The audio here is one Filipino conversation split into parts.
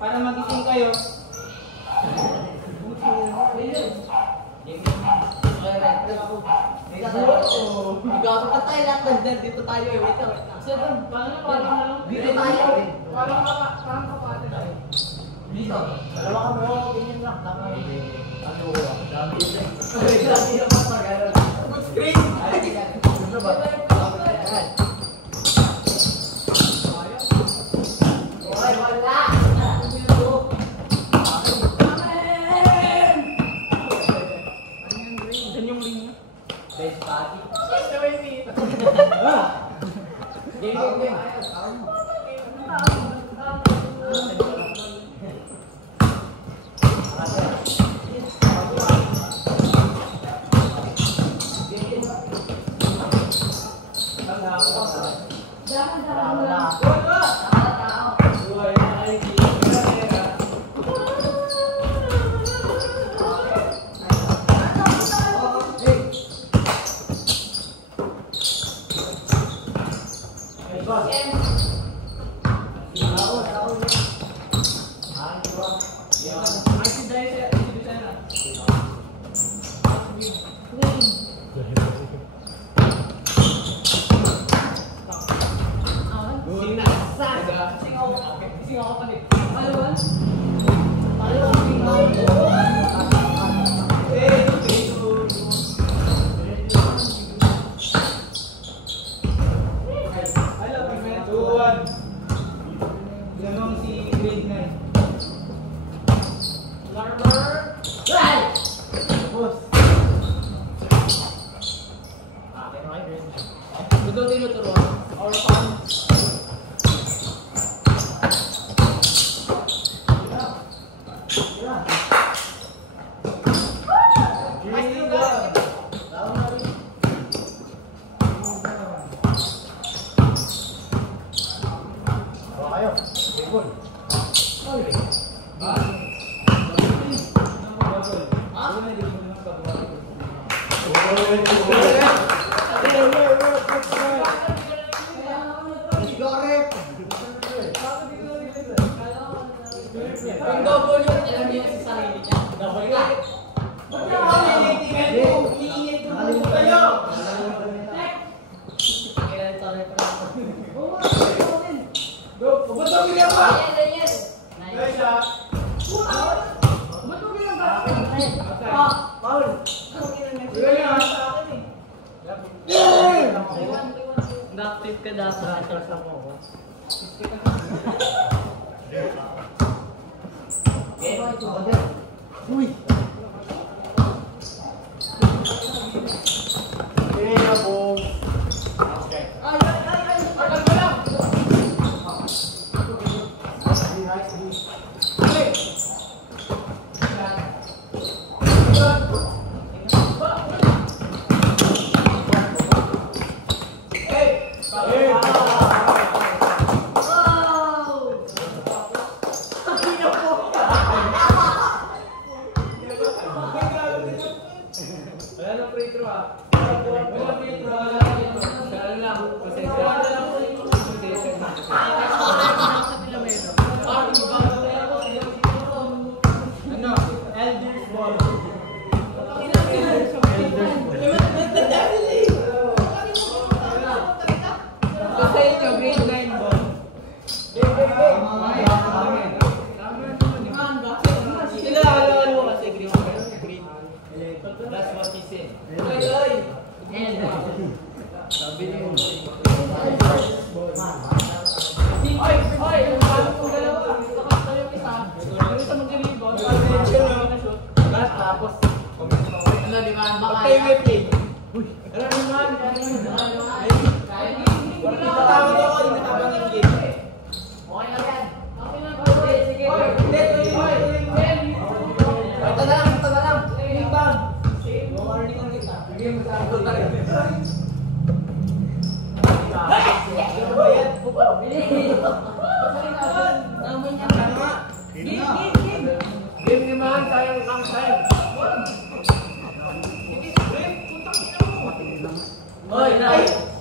Para magising kayo. Dito tayo eh. Wait lang. Dito tayo. Parang kapatid tayo. Dito. Dalawa ka mo. Ganyan lang. Ano ko? Dami yun. Dami yun. Good screen. Ano ba?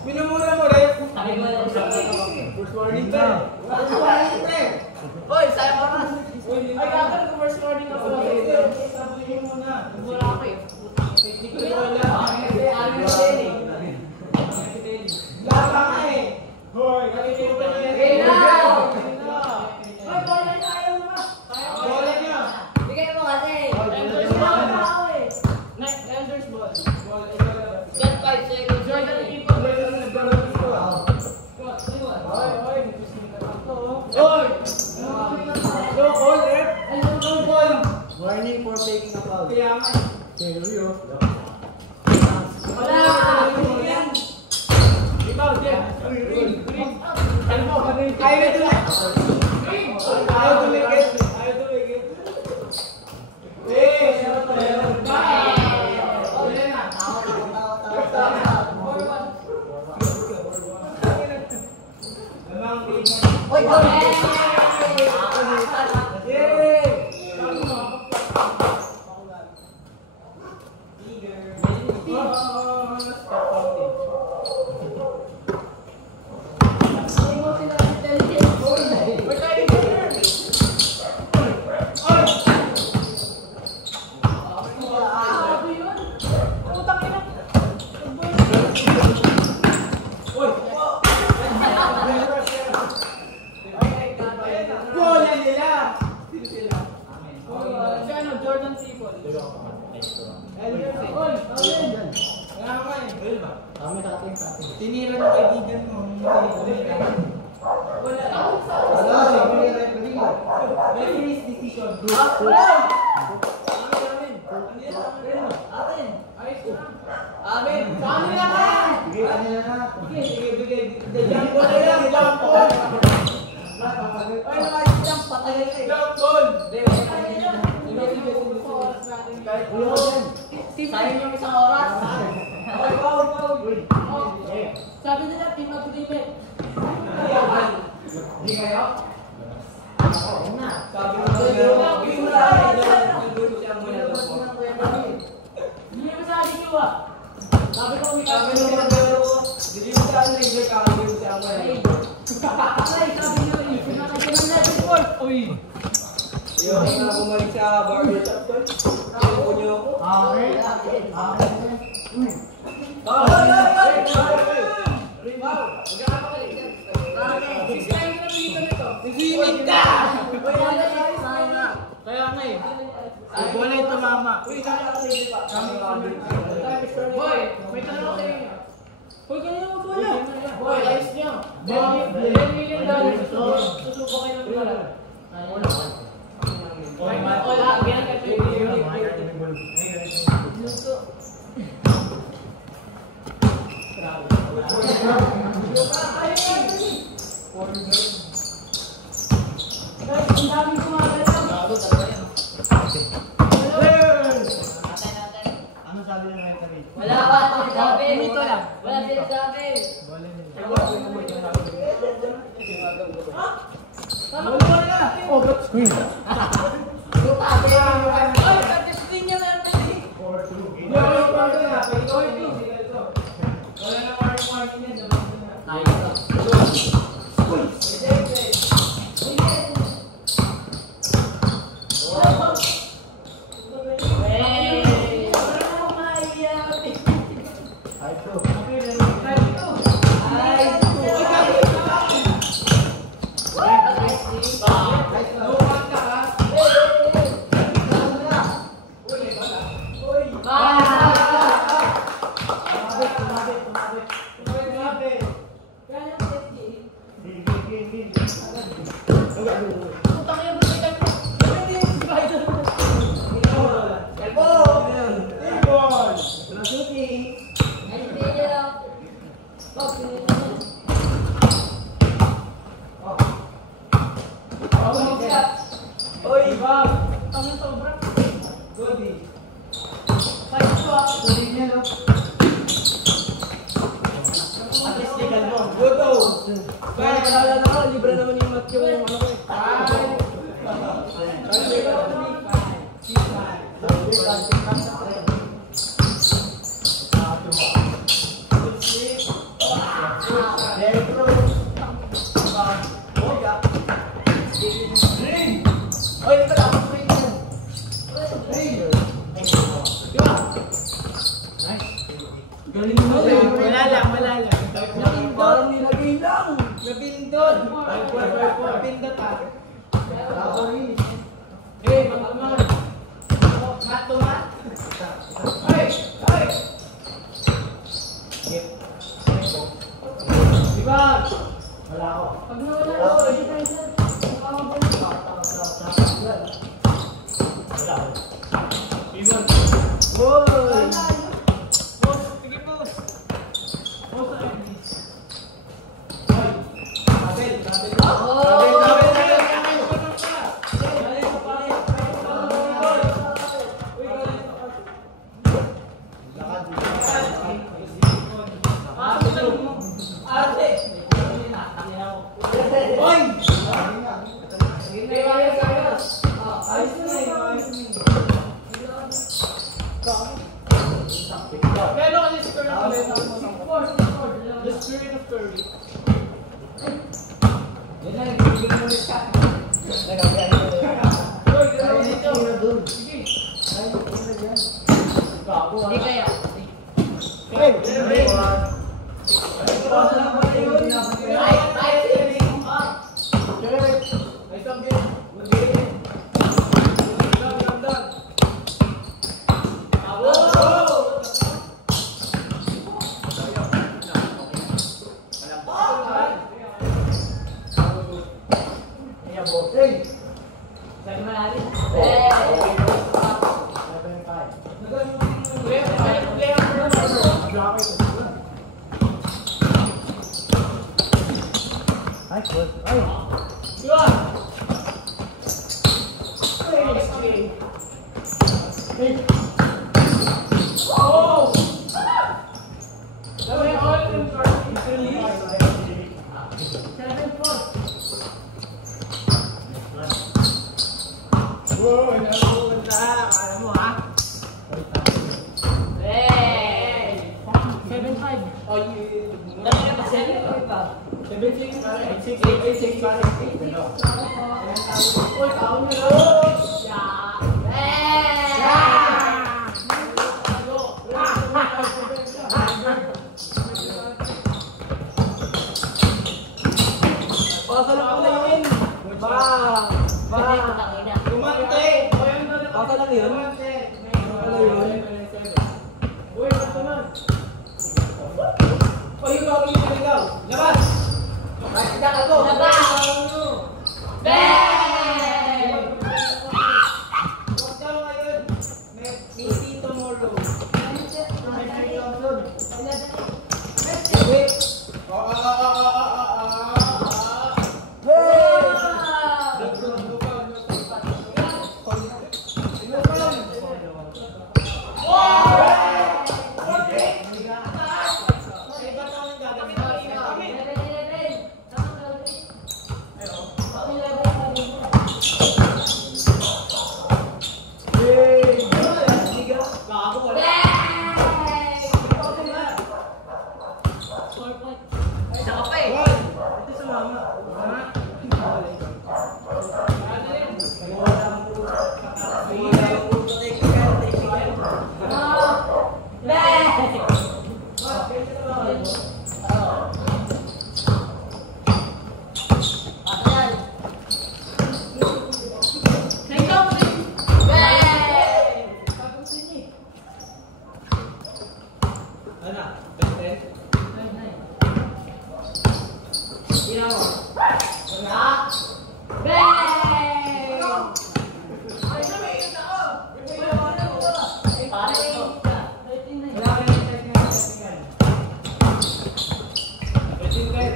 Minumura mo rin. First warning ka. Hoy, sayang oras. Ay, kakal ko first warning ako. Sabihin mo na. Wala ako eh. Hindi ko wala. Ano din eh. Lapa ka eh. Hoy, kakilin ko na yan. Hoy, bola na ayaw mo na. Bola niya. Bigay mo kasi. Elders ball. Elders ball. Ball. Just 5 seconds. Jordan, keep on. Nagkaroon ko. Hoy, hoy. No call, eh. No call. Warning for taking a foul. Kaya nga. Seryo. Wala. Ikaw, Jeff. Green. Ano mo? Ayaw ito na. Ayaw tumigil. Ayaw tumigil. Eh, sarap to. Ulit na. Lamang team. Hoy, go. Jordan People. Kami nakating sa atin. Tinira ng kaibigan mo. Referee's decision. Amen. Paano na ka? Bigay. Jump ball na lang. Jump ball. Ay, nakajump. Patay na eh. Jump ball. Sayang yung isang oras. Okay, foul. Sabi nila, team mag-debate. Hindi kayo? Oo na. Sabi mo na. Hindi mo sa akin yun ah. Sabi ko, may Sabi mo maglaro ko. Hindi mo sa Ranger ka. Hindi mo sa Ay, sabi nyo eh. Pinakasya ng level 4. Uy. Yung na bumalik sa barbershop ko. Tinako niyo ako. Okay. Nag-iimik ka! Kaya nga eh. Wala yung tumama. Uy, kami pa. Boy, may tanong ako sa'yo. Hoy, kanina mo bola. Boy, ayos niyo. $10 million. Susuko kayo ng bola. Wala, ganyan ka Ano sabi ng referee? Wala pa sinasabi. Wala sinasabi. Ay, hindi nila. Oy, Bob! Ang sobra. Goody. Fight ko ah. Tuloy niya, no? At least legal mo. Goto! Kaya naalala na ako, libre naman yung mat yung ano ko eh. Oy, ito dapat ko rin. Galing mo eh. Malala. Parang nilagay lang. Napindot. Napindot ah. Eh, mga mat to mat. Ay! Diba? Wala ako. Pag nawala ako, hindi tayo dyan. Wala ako. Ibon. Boy! Boss, sige boss. Boss, ay, please. The spirit of Curry. Yan na, nagiging mo ulit ka. Boy, gano'n dito. Sige. Hindi kaya.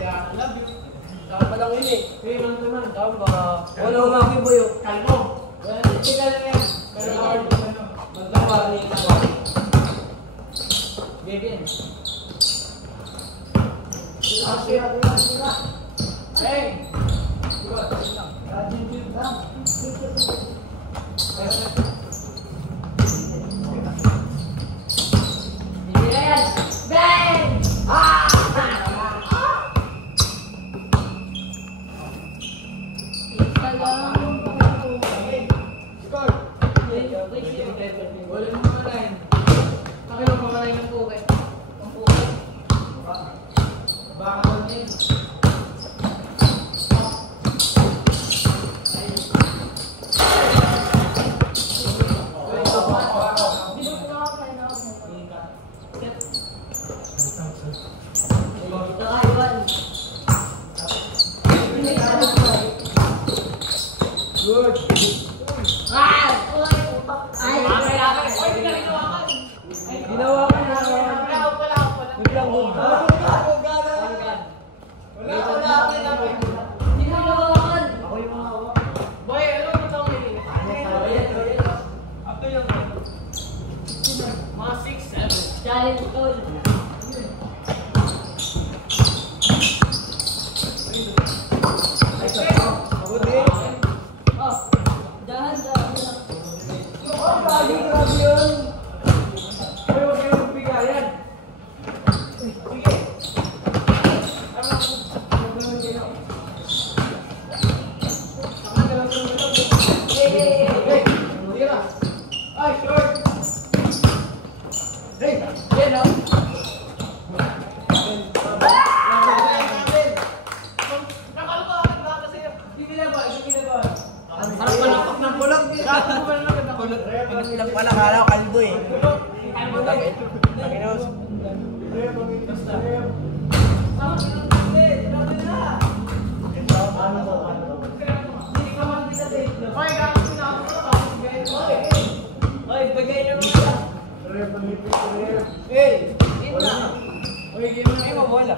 I love you. Saka pa lang yun eh. Hey, lang naman. Tama ba? Wala umaki ba yun? Kalmo. Wala, hindi ka lang yan. Pero hard ko ano. Magkaba ni Kawa. Gabian. Hey! Wala mo mga line. Akin ang mga line ng puke. Ang puke. Baka ko din. Good. Ginawa ko na. Biglang hug. Ako yung mga hawak. Boy, ano mo ito ang After yung mga 6, 7. Giant goal. Ako din. Oh, dahan-dahan. Oh, grabe yun. Boy, huwag kayo magbigayan. Sige. Ay, short! Hey! Yan o! Sarap palapak ng kulog. Kulog pala, kala ko kalbo eh. Takinos. Oy, bagay na naman. Hey! Wala. Uy, game na. Ay, mawala.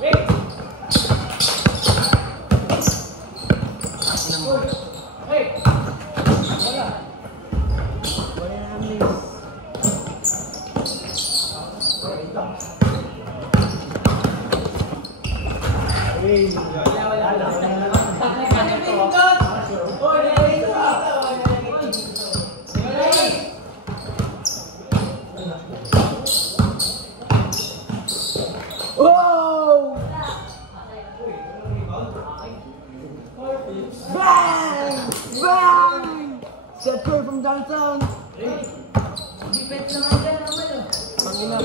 Wait! Hey! Wala. Wow! Bang! Bang! Set curve from downtown. Defense naman dyan naman oh. Pangina,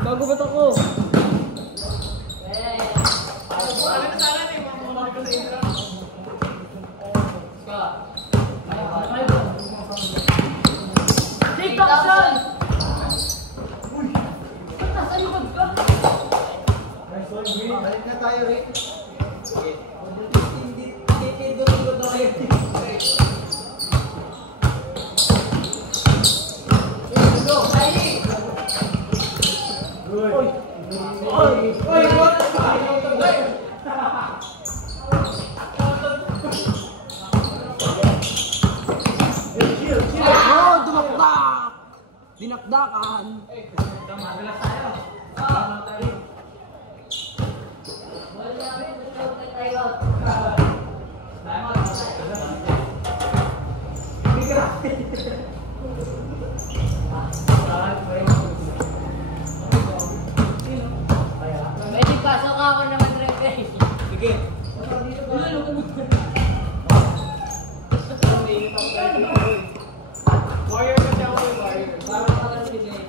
bago ba't ako? TikTok son! Ba't nasa likod ka? Balik na tayo, Rick. Oh, dumakdak! Dinakdakan! Wala namin, tayo out. Pwede pasok ako naman referee. Sige. Warrior kasi ako yung warrior. Parang ako na bigay.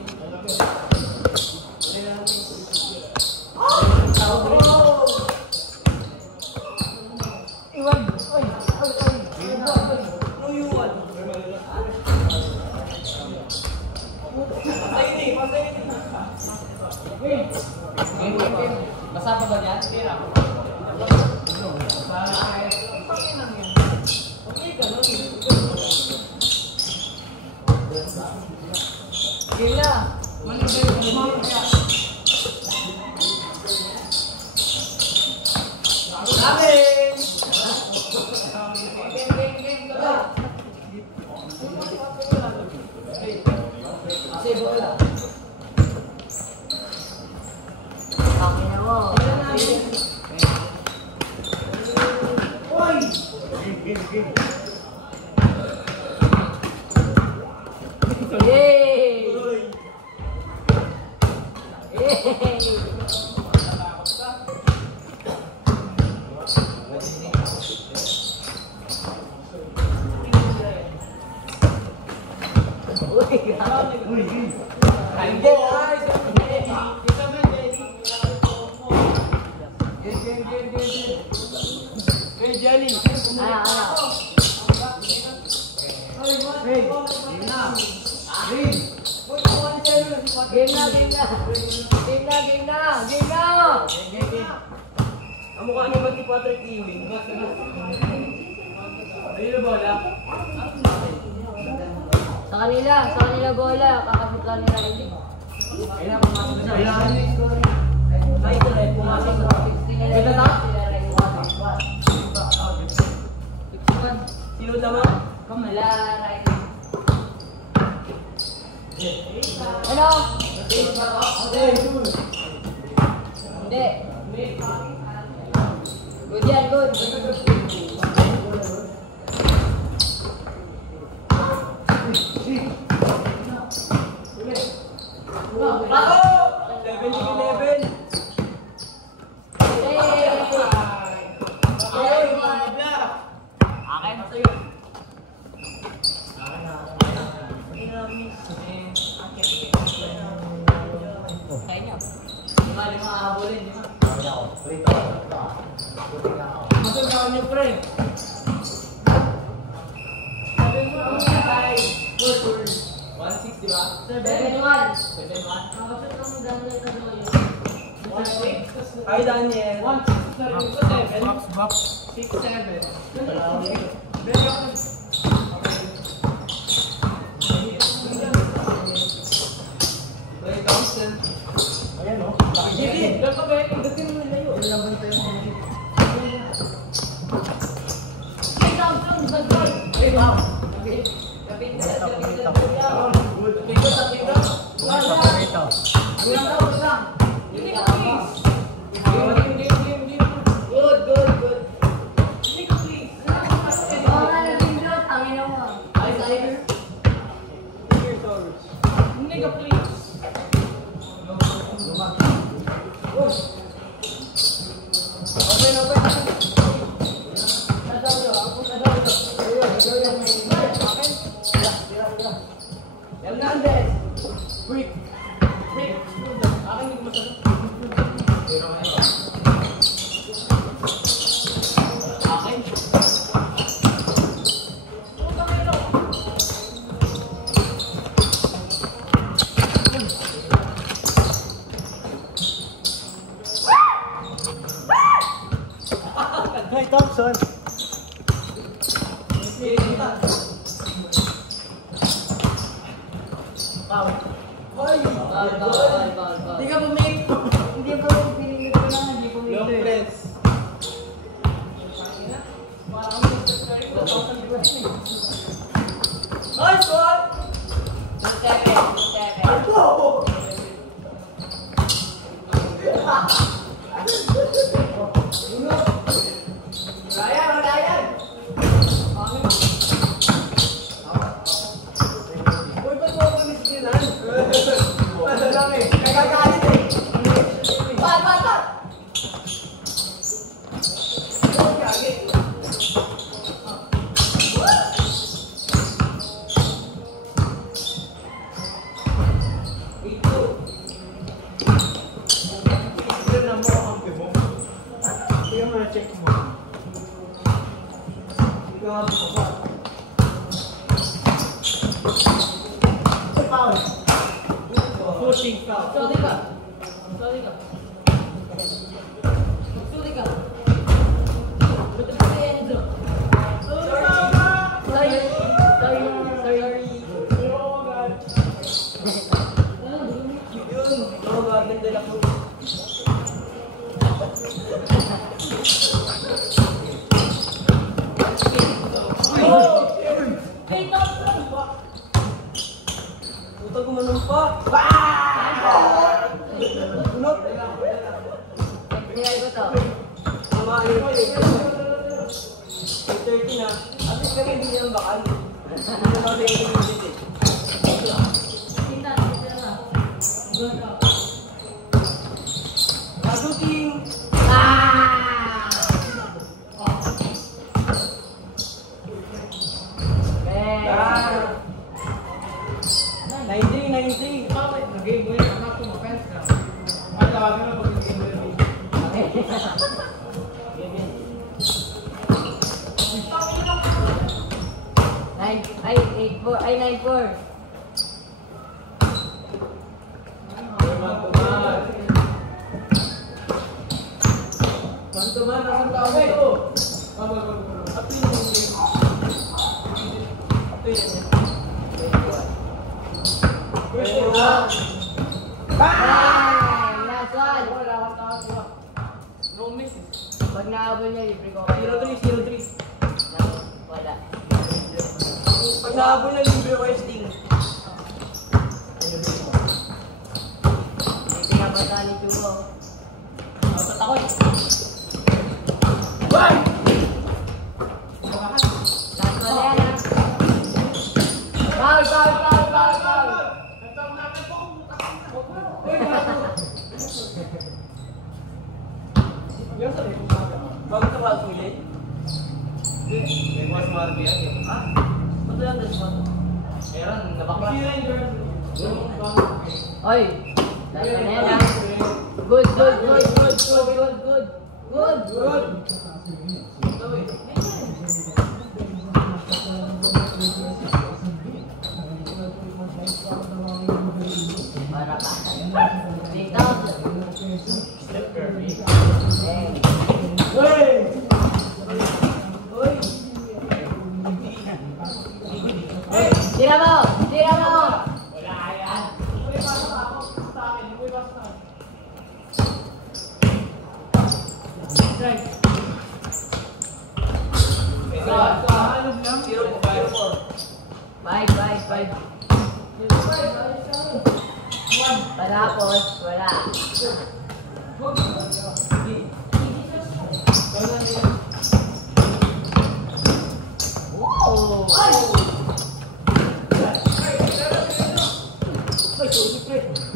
Iwan! Oy! Oy! Oy! No, you won. Basa pa ba dyan? Sa kanila bola, kakabit lang nila hindi. Sino naman? Wala, right. Ano? Hindi. Good yan, good. Hi Daniel. 1, 6, 7. Ayan o. Sige, dapat ba yung dating mo nila yun? Hey, Thompson. Hindi ka bumake. Hindi ko pinilit ko lang, hindi ko Long press. Nice one! 7. Pushing foul. Sorry ka. Sorry ka. Sorry ka. Betul ka yan ito. Sorry. Sorry. Sorry. Puta gumanong pa. Unot. Pinay ko to. Tama, ayun pa eh. 30 na. At least kami hindi naman bakal. Hindi naman may inulit eh. Kasuking! Nag-game mo yun, anak ko, ma-fence na. Ay, tawagin mo pag nag-game mo yun. Ay, 8-4. Ay, 9-4. Bantuman, nasaan tao ito? Ato yun yung game. Ato yun yan. Pwede na. Ay, last one. No miss eh. Pag nahabol niya, libre ko kayo. 0-3. Wala. Pag nahabol na libre ko yung sting. Hindi pinabata ni Chubo. Dapat ako eh. Last one yan, ha? Foul, foul, foul, foul, foul. Bakit ka ba sulit? May mas marami yan. Ha? Ba't lang das mo? Meron, nabakla. Oy, last one yan, ha? Good, good, good, good, good, good, good. Good, good. Ito eh. Para pa. 3,000. Step Curry. Hey. Tira mo! Tira mo! Five, five, five. Palapos, wala.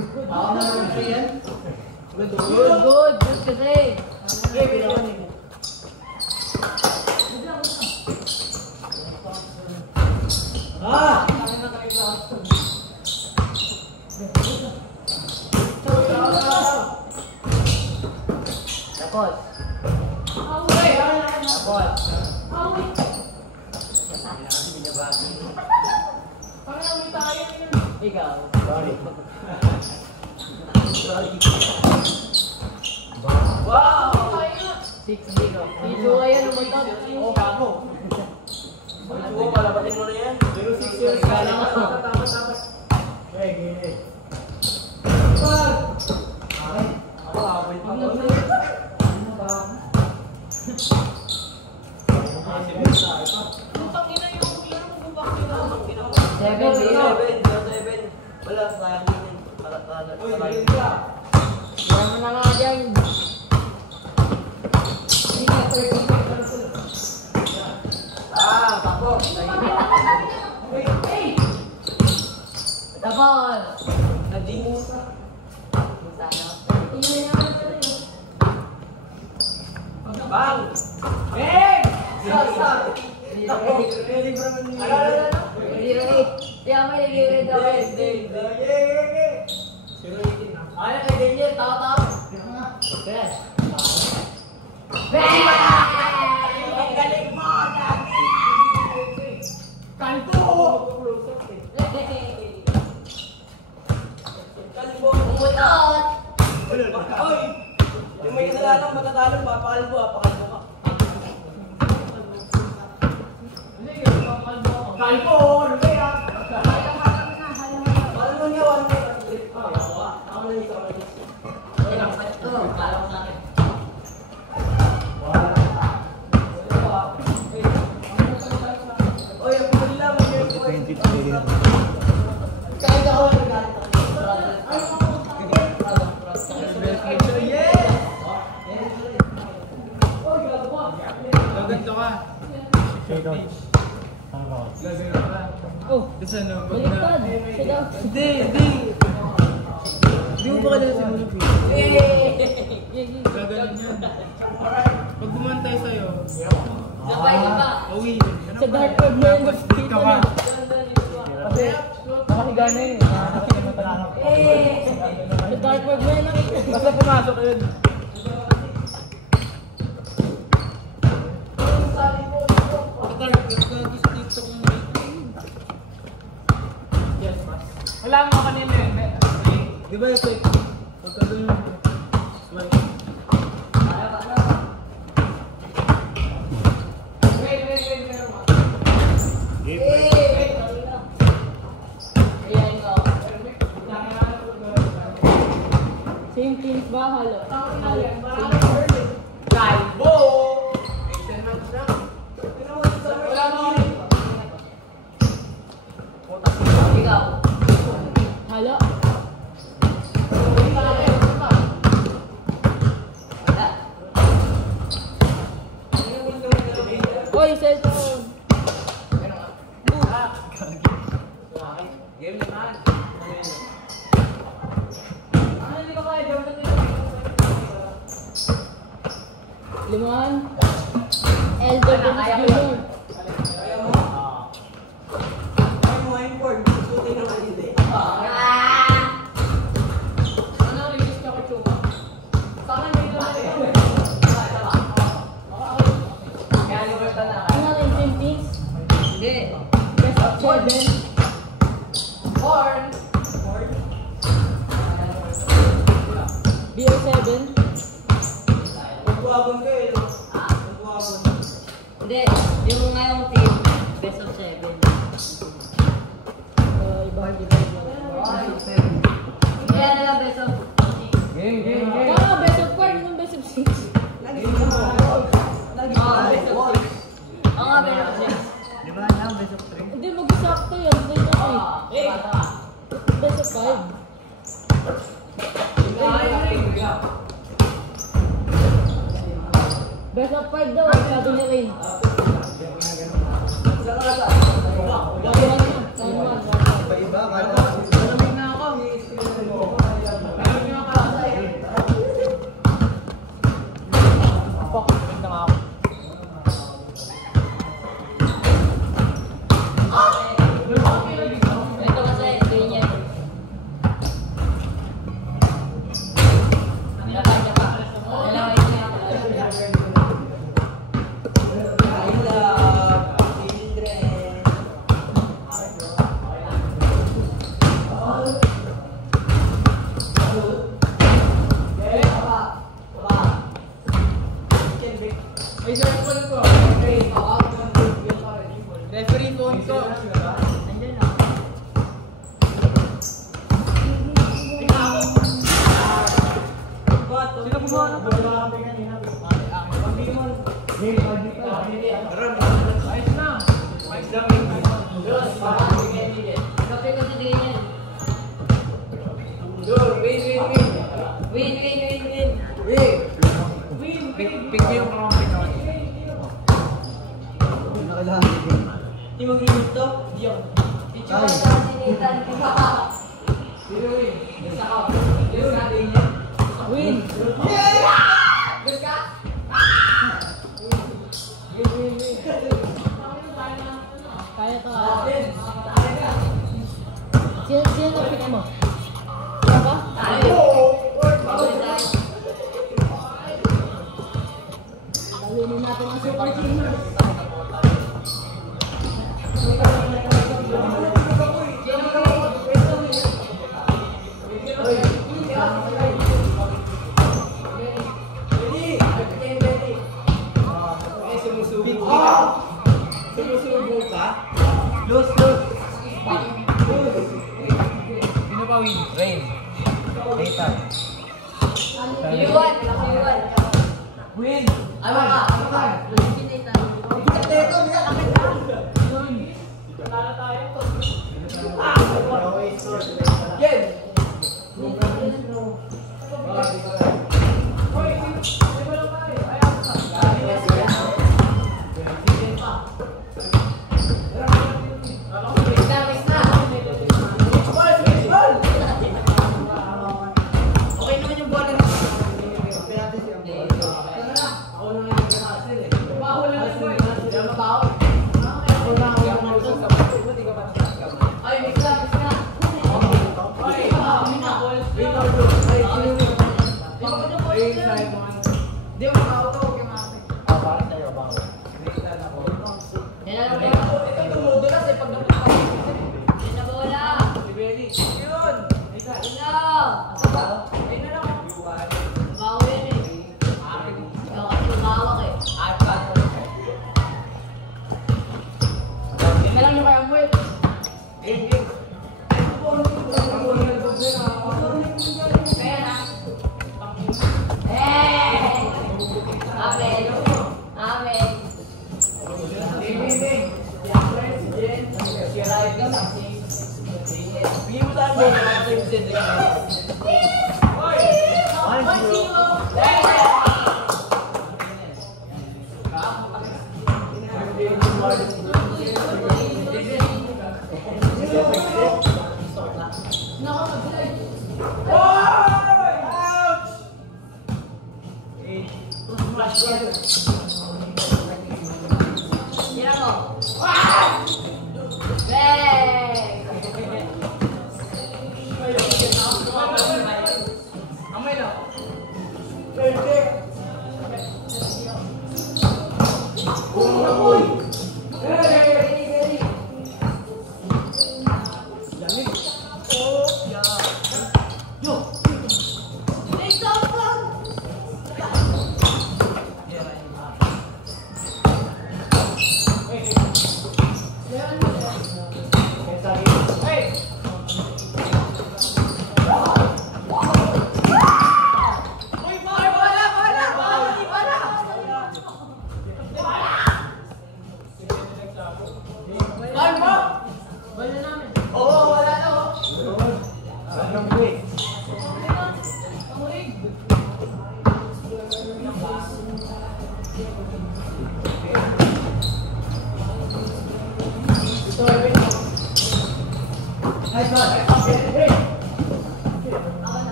Wow! Good, good kasi. Tapos. Tapos. Ikaw. Wow! 6-0. Video kayo lumunod. Oo, bago. Oo, malabatin mo na yan. 0-6 yun. Tama. Ako, habol pa ko. Seven, zero. 7. Wala, sayang din yun. Yan mo na nga dyan. Bako. Tapos. Nading. Sana. Bang! Hey! Stop! Ako, pwede ba naman nila? 0-8. Kaya may nag-i-read ako. Ano kay Daniel? Tao. Yes. Ang galing mo! Kanto! Kalbo! Umutot! Oy! Yung may kasalanan matatalo, papakalbo ka. Kalpo! Ano ba yan? Paano mo niya? Ako na dito. Kala ko sa akin. Oy, ang pagkakila mo. coach. Ano ba? Gagawin ka pa. Oh, Tapos ano, pag baliktad. Sit down. Hindi. Hindi mo ba kailangan sinulog eh? Gagaling yan. Pag bumantay sa'yo, Sabay ka pa. uwi. Sa dark web mo yun, Tapos di ka pa. Kasi, nakahiga na yun. Sa dark web mo yun, nakikita. Basta pumasok yun. Wala mo kanina yun. Di ba yung fake? Pagka doon yung... Same teams ba? Halo. Halo. Oy, cellphone. Liman. Elder Junior. Ano rin same teams? Best of 7. BO7. Hindi, yung ngayong team, best of 7. Iba. Kaya na lang best of 6. Tama, best of 4. Anong best of 6? Oo nga, best of 6. Hindi, mag-sakto yan. Best of 8. Best of 5. Best of 5 daw, sabi ni Rain. 1-1 na. 1-1. Malamig na ako. Malamig na ako. Fuck. Ganda nga ako. Ito kasi, ganyan. Ay, sir, phone ko. Referee phone ko. Andyan na. Sino gumawa na po? Ayos na. Kape ko si ganyan. Win. Pick mo yung mga pinawin. Hindi mag-inig to? Hindi ako. Itsura sa sinitan. Win! Kaya to ah. Sino na pick mo? Kaya ba? Talunin natin ang super team. Sumusubo ka? Sino pa win? Rain. Nathan. Iwan. Win! Ano ka? Game! Bayad ka lang. Bigyan mo saan mo. Kasi yung Cedric.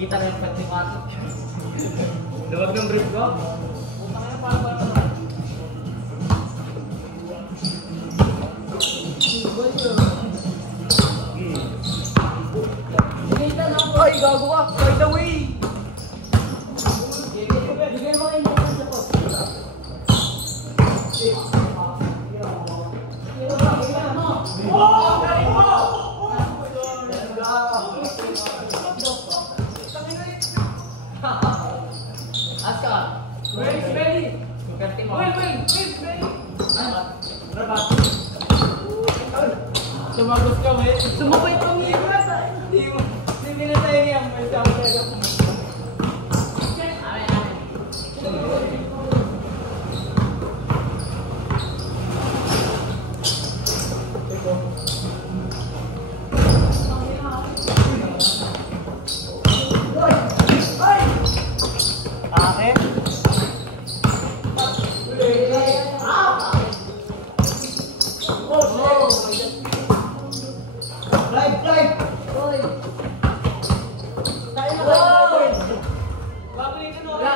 Kita na yung pagtimatik. Luwag ng brief ko. Ay, gago ka! By the way! Bigay mo kayo naman sa post. Aska! Wait, ready! Sumagot ka, wait. Sumabay ka, wait. Hindi pinatay niya. May tama tayo.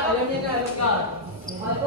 Alam niya na, alam ka. Kasi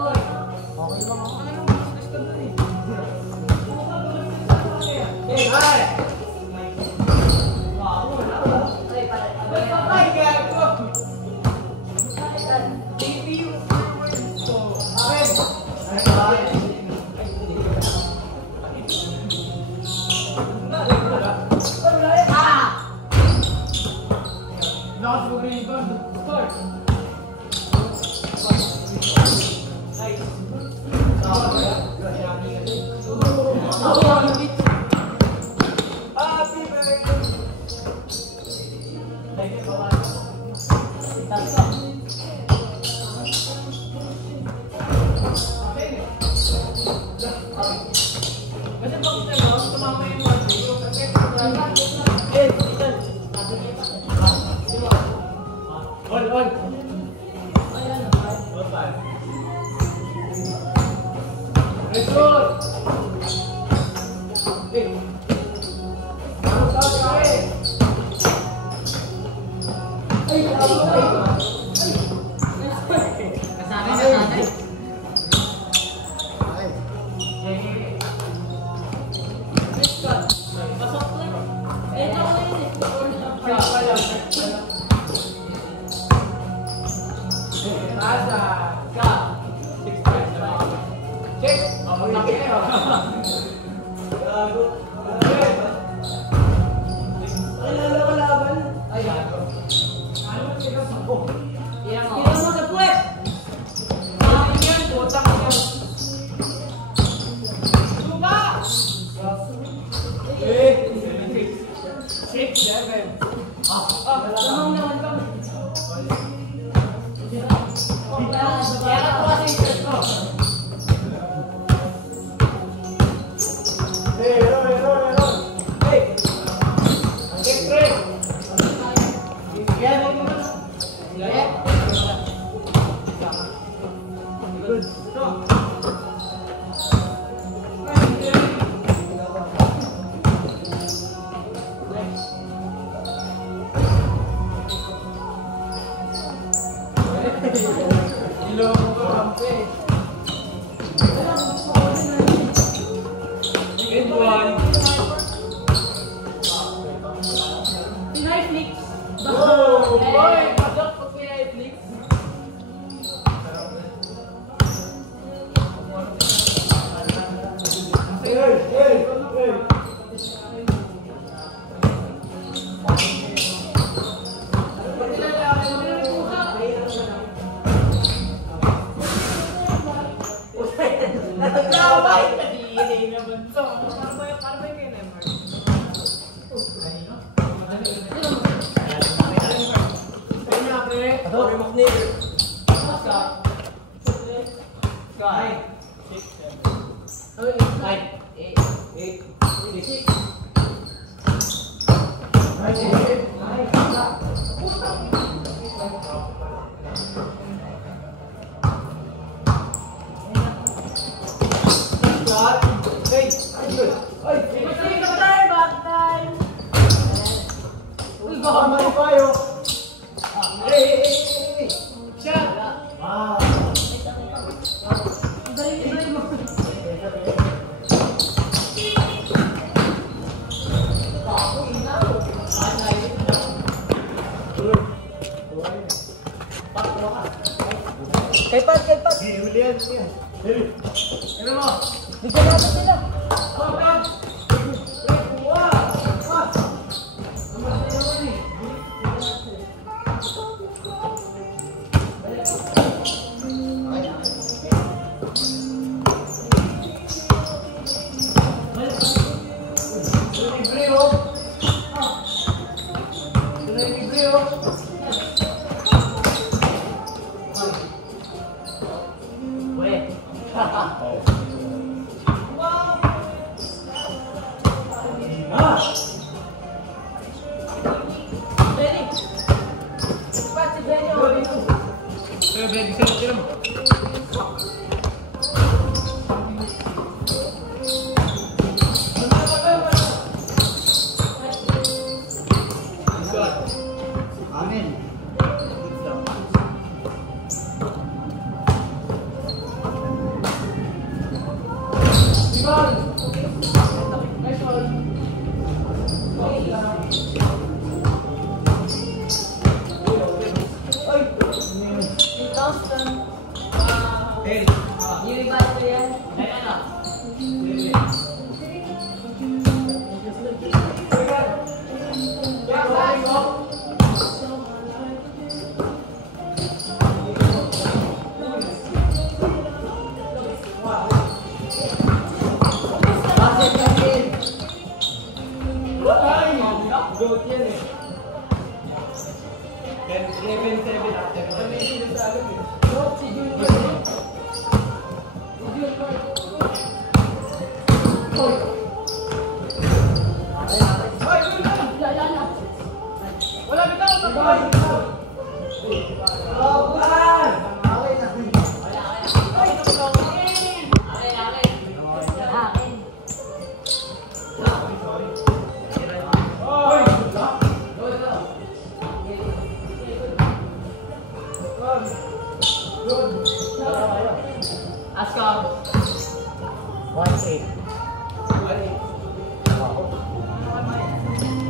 bakit tumama yung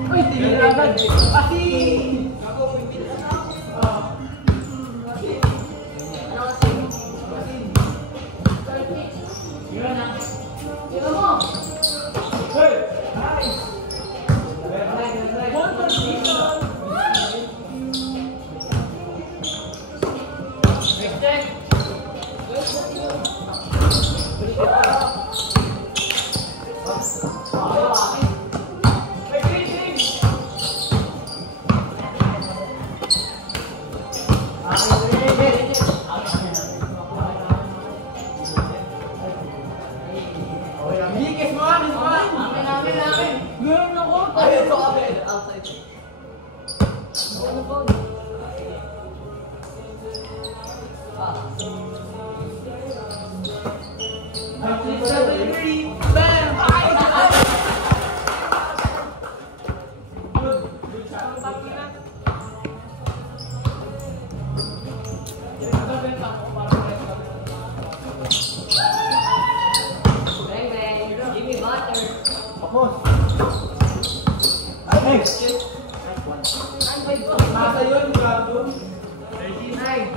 Uy, tingnan agad. Pati! Ako, pwede na ako. Ano kasi? Yun na. Tingnan mo. Hey! Nice! One position! Next check! May greeting! Bigis mo! Namin! Meron ako! Ayun, so kapit. Outside. Ano ba? Bang, bang. Give me butter. Tapos. Ay! Saan ba ito? Nasa yun, grado. 39.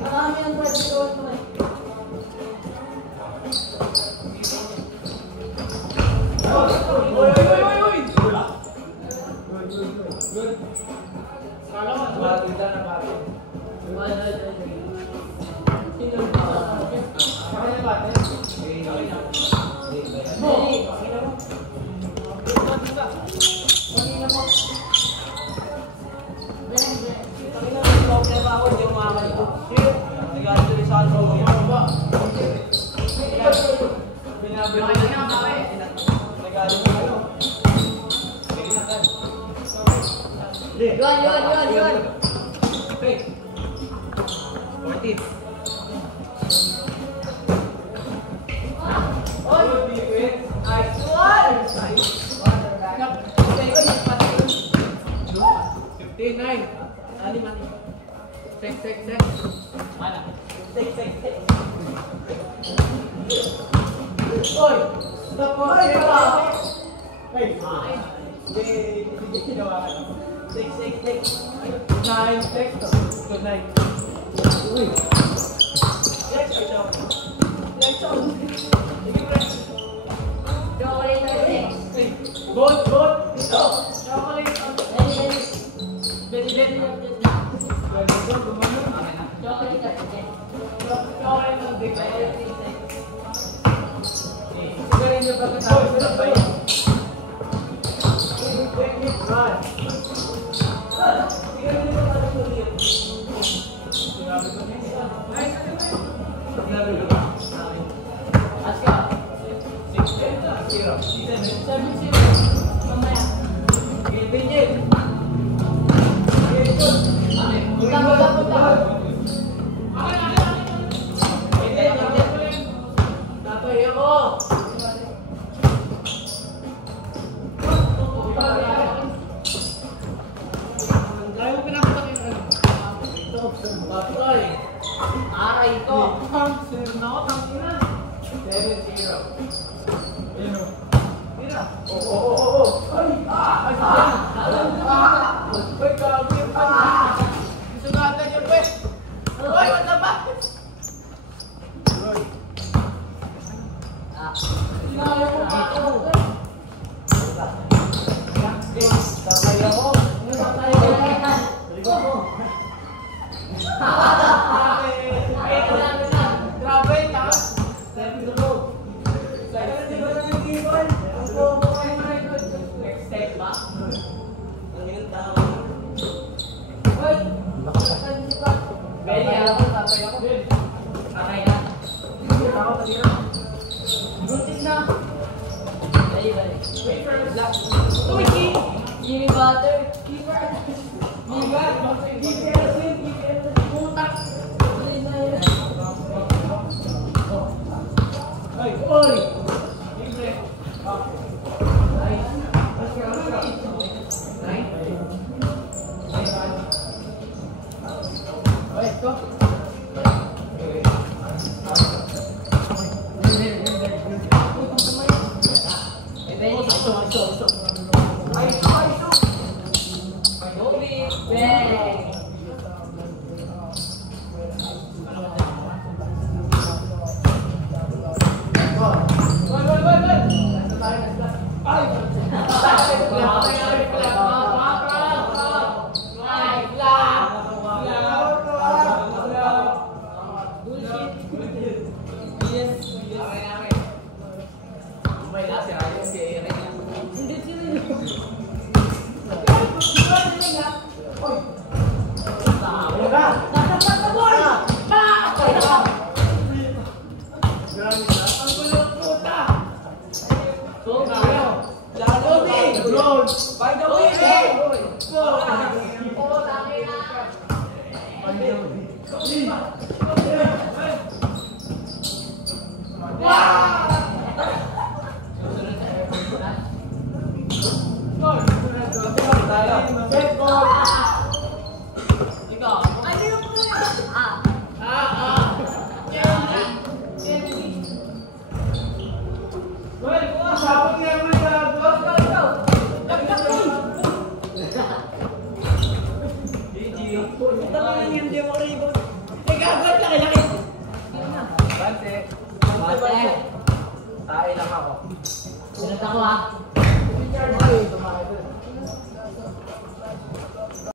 Marami ang pwede ko ito eh. Uy! Kala mo, maganda na pare. Kaya na pare. Problema ako, hindi ako makakalito. Nag-aalit ulit sa akin. Binabili na pare. Nag-aalit ulit ako. Yun. Hey. 14. Oy! Nice one! 59. Sek. Mana? Oy! Tapos, diba? Ay! Hindi ginawa ka. 6. 9, 6. Good night. Uy! Chocolate or sex? Good. Chocolate. Very. Gumano. Chocolate or sex? Chocolate ng big Very. Siguro yung pagkatapos na ba yun? Tatay ako! Ayaw mo pinapatang yung ano. Tatay! Aray ko! Sir na ako, tangina. 7-0. Ayun o. Tira. Oo. Ay! Uy, gabi yung pan. Sugatan yung pwes. Uy, mataba! Sinaya ko pa ako! Tatay ako! Tatay ako! Grabe, taas. Next step ba? Ang inang tao. Very ako, tatay ako. Patay na. Ako, patira. Buntis na! Very. Uy, Give me butter. putak! Ay, Uy! libre. Ito. Bang! By the way, Bante. tayo lang ako. Sinunod ako ah.